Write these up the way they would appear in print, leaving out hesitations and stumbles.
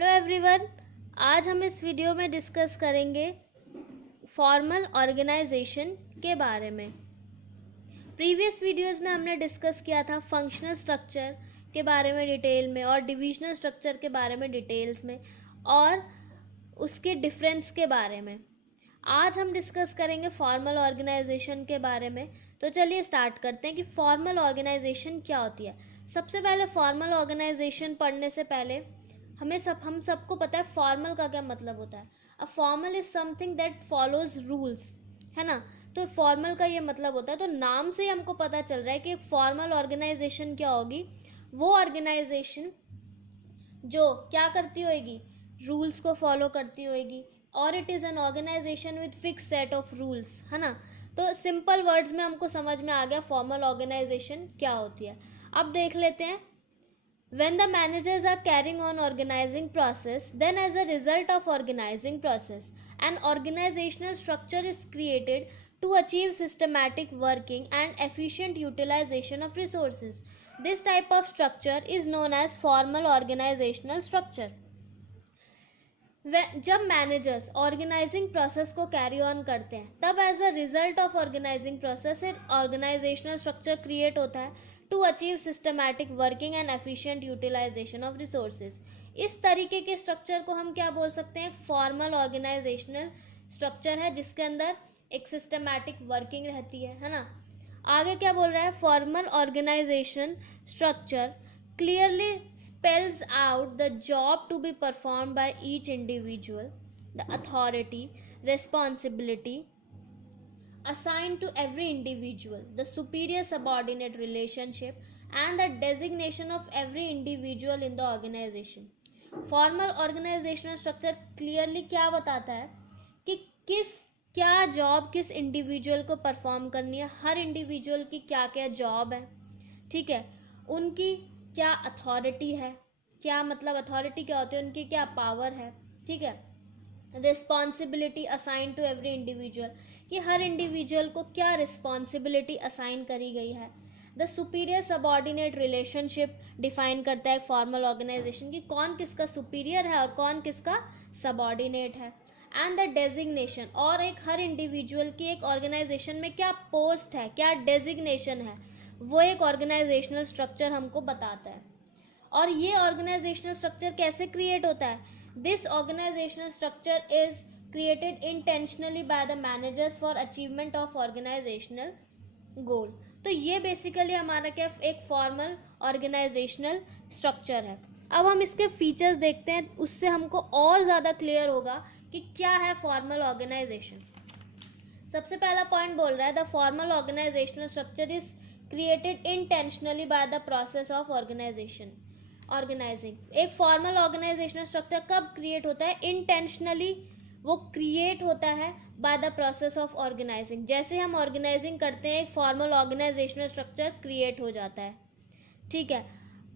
Hello everyone. आज हम इस वीडियो में डिस्कस करेंगे फॉर्मल ऑर्गेनाइजेशन के बारे में। प्रीवियस वीडियोस में हमने डिस्कस किया था फंक्शनल स्ट्रक्चर के बारे में डिटेल में और डिविजनल स्ट्रक्चर के बारे में डिटेल्स में और उसके डिफरेंस के बारे में। आज हम डिस्कस करेंगे फॉर्मल ऑर्गेनाइजेशन के बारे में। तो चलिए स्टार्ट करते हैं कि फॉर्मल ऑर्गेनाइजेशन क्या होती है। सबसे पहले फॉर्मल ऑर्गेनाइजेशन पढ़ने से पहले हम सबको पता है फॉर्मल का क्या मतलब होता है। A formal is something that follows rules, है ना। तो फॉर्मल का ये मतलब होता है। तो नाम से ही हमको पता चल रहा है कि फॉर्मल ऑर्गेनाइजेशन क्या होगी। वो ऑर्गेनाइजेशन जो क्या करती होगी, रूल्स को फॉलो करती होगी, और it is an organization with fix set of rules, है ना। तो सिंपल वर्ड्स में हमको समझ में आ गया फॉर्मल ऑर्गेनाइजेशन क्या होती है। अब देख लेते हैं। When the managers are carrying on organizing process, then as a result of organizing process, an organizational structure is created to achieve systematic working and efficient utilization of resources. This type of structure is known as formal organizational structure. जब managers organizing process को carry on करते हैं तब as a result of organizing process एक organizational structure create होता है to achieve systematic working and efficient utilization of resources. इस तरीके के स्ट्रक्चर को हम क्या बोल सकते हैं, फॉर्मल ऑर्गेनाइजेशनल स्ट्रक्चर है जिसके अंदर एक सिस्टमैटिक वर्किंग रहती है ना। आगे क्या बोल रहा है, formal organization structure clearly spells out the job to be performed by each individual, the authority, responsibility assigned to every individual, the superior subordinate relationship, and the designation of every individual in the organization. Formal organizational structure clearly क्या बताता है कि क्या job किस individual को perform करनी है, हर individual की क्या क्या जॉब है, ठीक है, उनकी क्या अथॉरिटी है, क्या मतलब अथॉरिटी क्या होती है, उनकी क्या पावर है, ठीक है। Responsibility assign to every individual, कि हर इंडिविजुअल को क्या रिस्पॉन्सिबिलिटी असाइन करी गई है। The superior subordinate relationship define करता है एक फॉर्मल ऑर्गेनाइजेशन की कौन किसका सुपीरियर है और कौन किसका सबऑर्डिनेट है। एंड द डेजिग्नेशन, और एक हर इंडिविजुअल की एक ऑर्गेनाइजेशन में क्या पोस्ट है, क्या डेजिग्नेशन है, वो एक ऑर्गेनाइजेशनल स्ट्रक्चर हमको बताता है। और ये ऑर्गेनाइजेशनल स्ट्रक्चर कैसे क्रिएट होता है, this organisational structure is created intentionally by the managers for achievement of organisational goal. तो ये बेसिकली हमारा क्या एक फॉर्मल ऑर्गेनाइजेशनल स्ट्रक्चर है। अब हम इसके फीचर्स देखते हैं, उससे हमको और ज़्यादा क्लियर होगा कि क्या है फॉर्मल ऑर्गेनाइजेशन। सबसे पहला पॉइंट बोल रहा है the formal organisational structure is created intentionally by the process of organizing। एक फॉर्मल ऑर्गेनाइजेशनल स्ट्रक्चर कब क्रिएट होता है, इंटेंशनली वो क्रिएट होता है by the process of organizing. जैसे हम ऑर्गेनाइजिंग करते हैं एक फॉर्मल ऑर्गेनाइजेशनल स्ट्रक्चर क्रिएट हो जाता है, ठीक है।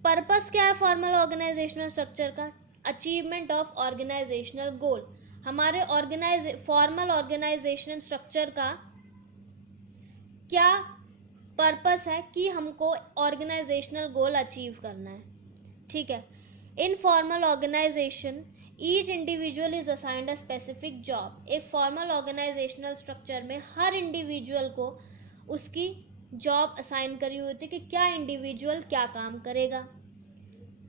पर्पस क्या है फॉर्मल ऑर्गेनाइजेशनल स्ट्रक्चर का, अचीवमेंट ऑफ ऑर्गेनाइजेशनल गोल। हमारे फॉर्मल ऑर्गेनाइजेशनल स्ट्रक्चर का क्या पर्पस है कि हमको ऑर्गेनाइजेशनल गोल अचीव करना है, ठीक है। In formal organization each individual is assigned a specific job. एक फॉर्मल ऑर्गेनाइजेशनल स्ट्रक्चर में हर इंडिविजुअल को उसकी जॉब असाइन करी हुई होती है कि क्या इंडिविजुअल क्या काम करेगा।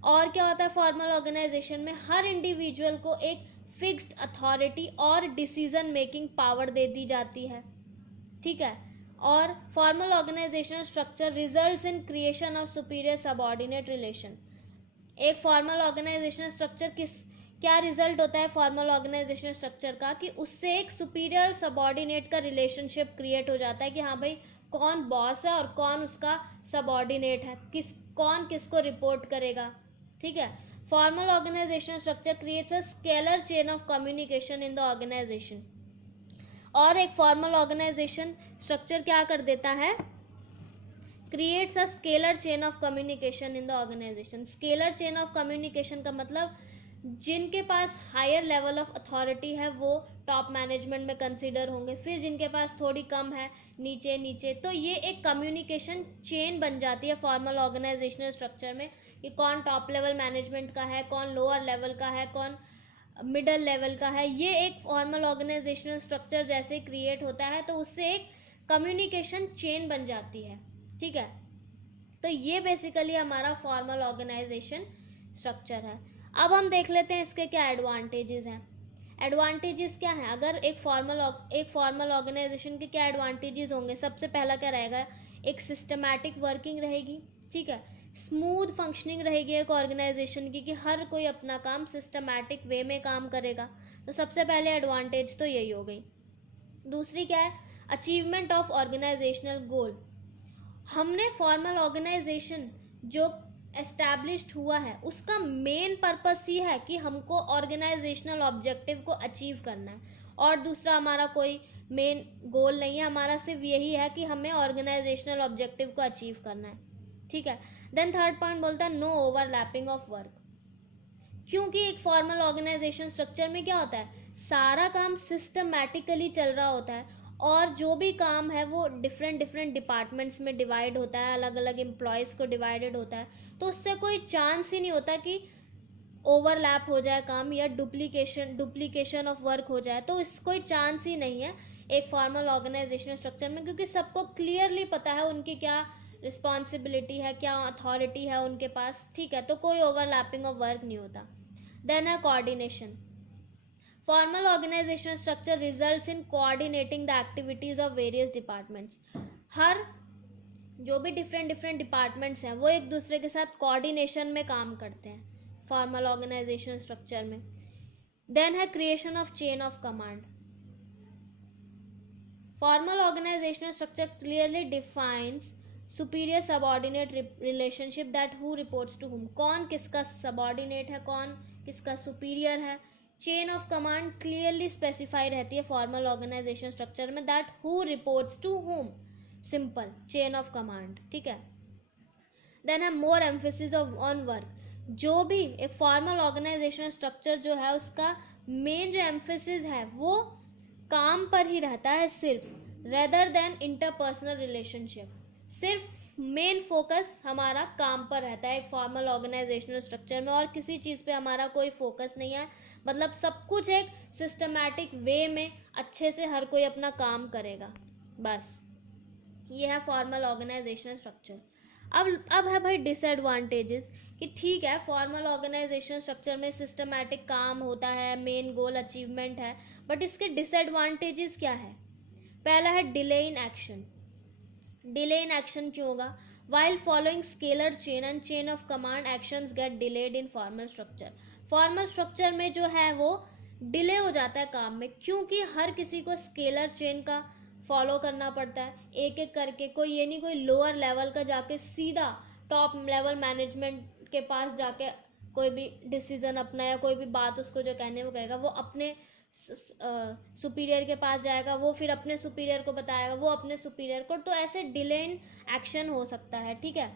और क्या होता है फॉर्मल ऑर्गेनाइजेशन में हर इंडिविजुअल को एक फिक्स्ड अथॉरिटी और डिसीजन मेकिंग पावर दे दी जाती है, ठीक है। और formal organisational structure results in creation of superior subordinate relation. एक फॉर्मल ऑर्गेनाइजेशनल स्ट्रक्चर क्या रिजल्ट होता है फॉर्मल ऑर्गेनाइजेशनल स्ट्रक्चर का, कि उससे एक सुपीरियर सबऑर्डिनेट का रिलेशनशिप क्रिएट हो जाता है कि हाँ भाई कौन बॉस है और कौन उसका सबऑर्डिनेट है, कौन किसको रिपोर्ट करेगा, ठीक है। Formal organisational structure creates a scalar chain of communication in the organization. और एक फॉर्मल ऑर्गेनाइजेशन स्ट्रक्चर क्या कर देता है, creates a scalar chain of communication in the organization. Scalar chain of communication का मतलब जिनके पास हायर लेवल ऑफ अथॉरिटी है वो टॉप मैनेजमेंट में कंसिडर होंगे, फिर जिनके पास थोड़ी कम है नीचे नीचे। तो ये एक कम्युनिकेशन चेन बन जाती है फॉर्मल ऑर्गेनाइजेशनल स्ट्रक्चर में कि कौन टॉप लेवल मैनेजमेंट का है, कौन लोअर लेवल का है, कौन मिडल लेवल का है। ये एक फॉर्मल ऑर्गेनाइजेशनल स्ट्रक्चर जैसे क्रिएट होता है तो उससे एक कम्युनिकेशन चेन बन जाती है, ठीक है। तो ये बेसिकली हमारा फॉर्मल ऑर्गेनाइजेशन स्ट्रक्चर है। अब हम देख लेते हैं इसके क्या एडवांटेजेस हैं। एडवांटेजेस क्या हैं? अगर एक फॉर्मल ऑर्गेनाइजेशन के क्या एडवांटेजेस होंगे? सबसे पहला क्या रहेगा? एक सिस्टमैटिक वर्किंग रहेगी, ठीक है। स्मूथ फंक्शनिंग रहेगी एक ऑर्गेनाइजेशन की कि हर कोई अपना काम सिस्टमैटिक वे में काम करेगा। तो सबसे पहले एडवांटेज तो यही हो गई। दूसरी क्या है? अचीवमेंट ऑफ ऑर्गेनाइजेशनल गोल। हमने फॉर्मल ऑर्गेनाइजेशन जो एस्टैब्लिश्ड हुआ है उसका मेन पर्पस ये है कि हमको ऑर्गेनाइजेशनल ऑब्जेक्टिव को अचीव करना है, और दूसरा हमारा कोई मेन गोल नहीं है, हमारा सिर्फ यही है कि हमें ऑर्गेनाइजेशनल ऑब्जेक्टिव को अचीव करना है, ठीक है। देन थर्ड पॉइंट बोलता है नो ओवरलैपिंग ऑफ वर्क। क्योंकि एक फॉर्मल ऑर्गेनाइजेशन स्ट्रक्चर में क्या होता है, सारा काम सिस्टमैटिकली चल रहा होता है, और जो भी काम है वो डिफरेंट डिफरेंट डिपार्टमेंट्स में डिवाइड होता है, अलग अलग एम्प्लॉयज़ को डिवाइडेड होता है। तो उससे कोई चांस ही नहीं होता कि ओवरलैप हो जाए काम या डुप्लीकेशन ऑफ वर्क हो जाए। तो इस कोई चांस ही नहीं है एक फॉर्मल ऑर्गेनाइजेशनल स्ट्रक्चर में, क्योंकि सबको क्लियरली पता है उनकी क्या रिस्पॉन्सिबिलिटी है, क्या अथॉरिटी है उनके पास, ठीक है। तो कोई ओवरलैपिंग ऑफ वर्क नहीं होता। देन है coordination. Formal organisational structure results in coordinating the activities of various departments. हर जो भी डिफरेंट डिफरेंट डिपार्टमेंट्स हैं वो एक दूसरे के साथ कोऑर्डिनेशन में काम करते हैं फॉर्मल ऑर्गेनाइजेशनल स्ट्रक्चर में। देन है creation of chain of command. Formal organisational structure clearly defines superior subordinate relationship that who reports to whom. कौन किसका सबऑर्डिनेट है, कौन किसका सुपीरियर है। Chain of command clearly specify रहती है फॉर्मल ऑर्गेनाइजेशन स्ट्रक्चर में, that who reports to whom, simple chain of command, ठीक है। देन है मोर एम्फेसिस ऑन वर्क। जो भी एक फॉर्मल ऑर्गेनाइजेशन स्ट्रक्चर जो है उसका मेन जो एम्फेसिस है वो काम पर ही रहता है सिर्फ, रेदर देन इंटरपर्सनल रिलेशनशिप। सिर्फ मेन फोकस हमारा काम पर रहता है एक फॉर्मल ऑर्गेनाइजेशनल स्ट्रक्चर में, और किसी चीज़ पे हमारा कोई फोकस नहीं है। मतलब सब कुछ एक सिस्टमैटिक वे में अच्छे से हर कोई अपना काम करेगा, बस ये है फॉर्मल ऑर्गेनाइजेशनल स्ट्रक्चर। अब है भाई डिसएडवांटेजेस कि ठीक है फॉर्मल ऑर्गेनाइजेशनल स्ट्रक्चर में सिस्टमैटिक काम होता है, मेन गोल अचीवमेंट है, बट इसके डिसएडवांटेजेस क्या है? पहला है delay in action. Delay in action क्यों होगा? While following scalar chain and chain of command actions gate delayed in formal structure. Formal structure में जो है वो डिले हो जाता है काम में, क्योंकि हर किसी को स्केलर चेन का फॉलो करना पड़ता है एक एक करके। कोई ये नहीं कोई लोअर लेवल का जाके सीधा टॉप लेवल मैनेजमेंट के पास जाके कोई भी डिसीजन अपना या कोई भी बात उसको जो कहने वो कहेगा, वो अपने सुपीरियर के पास जाएगा, वो फिर अपने सुपीरियर को बताएगा, वो अपने सुपीरियर को। तो ऐसे डिले इन एक्शन हो सकता है, ठीक है।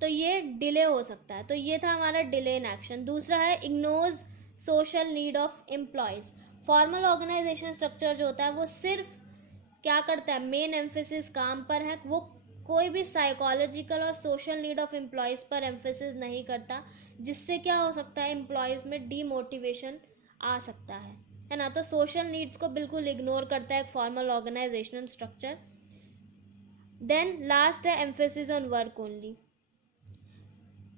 तो ये डिले हो सकता है, तो ये था हमारा डिले इन एक्शन। दूसरा है ignores social need of employees. Formal organization structure जो होता है वो सिर्फ क्या करता है, मेन एम्फेसिस काम पर है, वो कोई भी साइकोलॉजिकल और सोशल नीड ऑफ एम्प्लॉयज़ पर एम्फेसिस नहीं करता, जिससे क्या हो सकता है एम्प्लॉयज़ में डीमोटिवेशन आ सकता है ना। तो सोशल नीड्स को बिल्कुल इग्नोर करता है एक formal organisational structure. Then last है एम्फेसिस ऑन वर्क ओनली।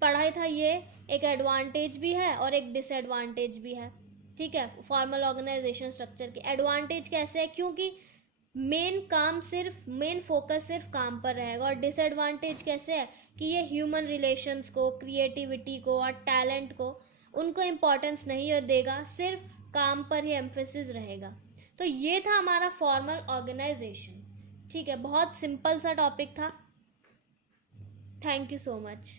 पढ़ाई था ये एक एडवांटेज भी है और एक डिसएडवांटेज भी है, ठीक है। फॉर्मल ऑर्गेनाइजेशन स्ट्रक्चर की एडवांटेज कैसे है? क्योंकि मेन फोकस सिर्फ काम पर रहेगा। और डिसएडवांटेज कैसे है कि ये ह्यूमन रिलेशंस को, क्रिएटिविटी को और टैलेंट को उनको इम्पोर्टेंस नहीं देगा, सिर्फ काम पर ही एम्फेसिस रहेगा। तो ये था हमारा फॉर्मल ऑर्गेनाइजेशन, ठीक है। बहुत सिंपल सा टॉपिक था। Thank you so much.